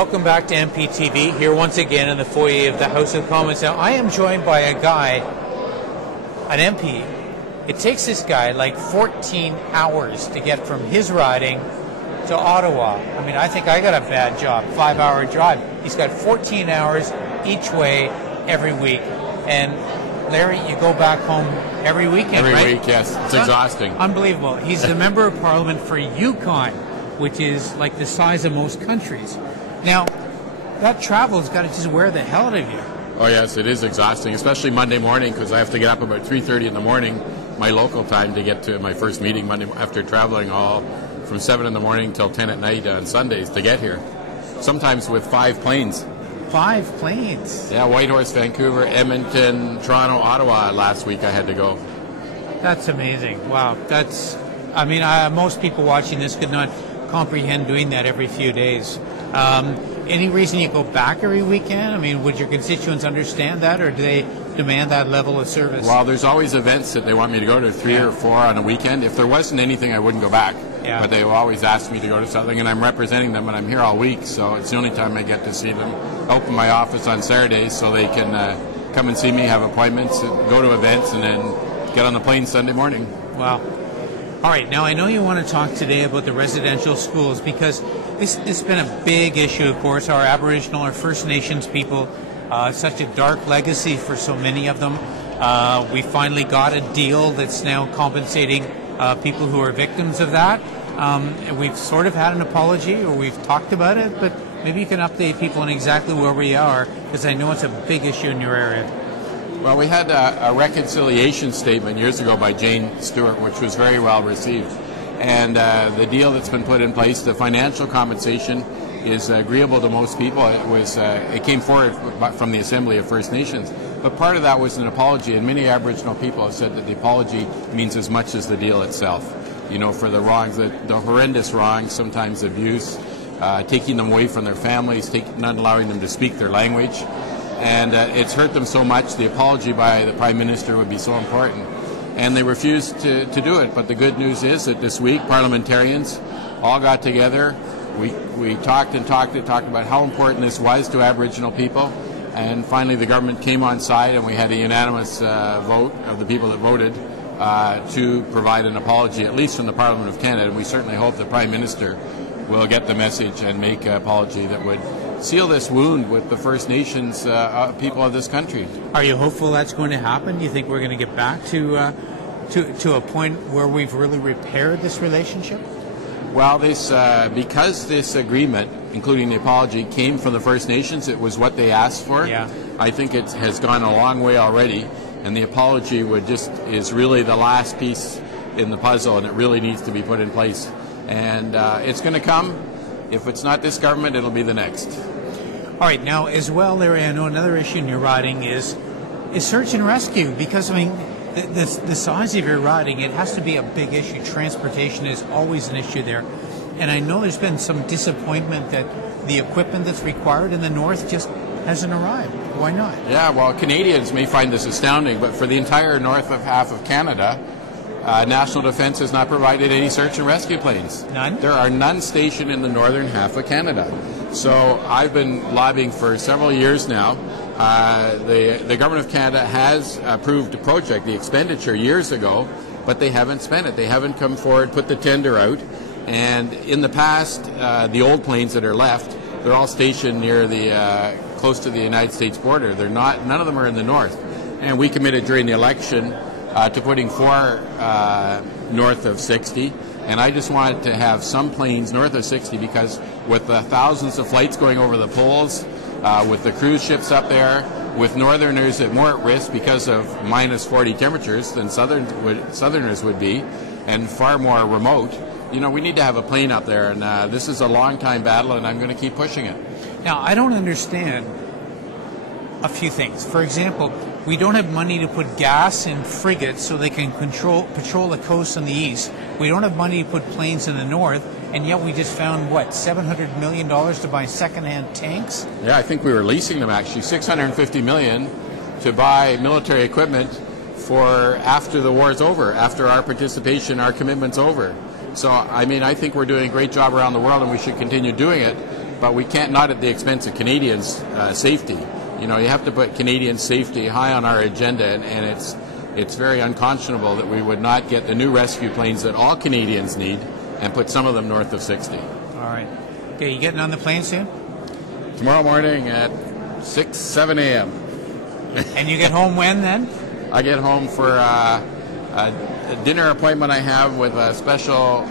welcome back to MPTV, here once again in the foyer of the House of Commons. Now, I am joined by a guy, an MP. It takes this guy like 14 hours to get from his riding to Ottawa. I mean, I think I got a bad job, 5-hour drive. He's got 14 hours each way every week. And Larry, you go back home every weekend, right? Every week, yes. It's exhausting. Unbelievable. He's the member of Parliament for Yukon, which is like the size of most countries. Now, that travel's got to just wear the hell out of you. Oh yes, it is exhausting, especially Monday morning, because I have to get up about 3:30 in the morning, my local time, to get to my first meeting Monday after traveling all from 7 in the morning till 10 at night on Sundays to get here. Sometimes with 5 planes. 5 planes? Yeah, Whitehorse, Vancouver, Edmonton, Toronto, Ottawa. Last week I had to go. That's amazing. Wow. That's, I mean, most people watching this could not comprehend doing that every few days. Any reason you go back every weekend? I mean, would your constituents understand that, or do they demand that level of service? Well, there's always events that they want me to go to, 3 or 4 on a weekend. If there wasn't anything, I wouldn't go back. Yeah. But they will always ask me to go to something, and I'm representing them, and I'm here all week, so it's the only time I get to see them. Open my office on Saturdays so they can come and see me, have appointments, go to events, and then get on the plane Sunday morning. Wow. All right, now I know you want to talk today about the residential schools, because this has been a big issue, of course. Our Aboriginal, our First Nations people, such a dark legacy for so many of them. We finally got a deal that's now compensating people who are victims of that. We've sort of had an apology, or we've talked about it, but maybe you can update people on exactly where we are, because I know it's a big issue in your area. Well, we had a reconciliation statement years ago by Jane Stewart, which was very well received. And the deal that's been put in place, the financial compensation, is agreeable to most people. It came forward from the Assembly of First Nations. But part of that was an apology, and many Aboriginal people have said that the apology means as much as the deal itself. You know, for the wrongs, the horrendous wrongs, sometimes abuse, taking them away from their families, not allowing them to speak their language. And it's hurt them so much, the apology by the Prime Minister would be so important. And they refused to do it. But the good news is that this week, parliamentarians all got together. We talked about how important this was to Aboriginal people. And finally, the government came on side, and we had a unanimous vote of the people that voted to provide an apology, at least from the Parliament of Canada. And we certainly hope the Prime Minister will get the message and make an apology that would seal this wound with the First Nations people of this country. Are you hopeful that's going to happen? Do you think we're going to get back to a point where we've really repaired this relationship? Well, because this agreement, including the apology, came from the First Nations, it was what they asked for. Yeah. I think it has gone a long way already, and the apology is really the last piece in the puzzle, and it really needs to be put in place. And it's going to come. If it's not this government, it'll be the next. All right. Now, as well, Larry, I know another issue in your riding is search and rescue, because, I mean, the size of your riding, it has to be a big issue. Transportation is always an issue there. And I know there's been some disappointment that the equipment that's required in the north just hasn't arrived. Why not? Yeah, well, Canadians may find this astounding, but for the entire north of half of Canada, National Defence has not provided any search and rescue planes. None? There are none stationed in the northern half of Canada. So I've been lobbying for several years now. The Government of Canada has approved a project, the expenditure, years ago, but they haven't spent it. They haven't come forward, put the tender out. And in the past, the old planes that are left, they're all stationed near close to the United States border. None of them are in the north. And we committed during the election to putting 4 north of 60, and I just wanted to have some planes north of 60, because with the thousands of flights going over the poles, with the cruise ships up there, with northerners at more at risk because of minus 40 temperatures than southerners would be, and far more remote, you know, we need to have a plane up there, and this is a long time battle, and I'm going to keep pushing it. Now, I don't understand a few things. For example, we don't have money to put gas in frigates so they can patrol the coast on the east. We don't have money to put planes in the north, and yet we just found, what, $700 million to buy second-hand tanks? Yeah, I think we were leasing them, actually. $650 million to buy military equipment for after the war's over, after our participation, our commitment's over. So, I mean, I think we're doing a great job around the world, and we should continue doing it. but we can't, not at the expense of Canadians' safety. You know, you have to put Canadian safety high on our agenda, and it's very unconscionable that we would not get the new rescue planes that all Canadians need and put some of them north of 60. All right. Okay, you getting on the plane soon? Tomorrow morning at 7 a.m. And you get home when then? I get home for a dinner appointment I have with a Special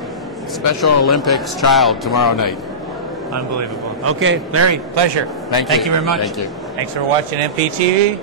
Olympics child tomorrow night. Unbelievable. Okay, Larry, pleasure. Thank you. Thank you very much. Thank you. Thanks for watching MPTV.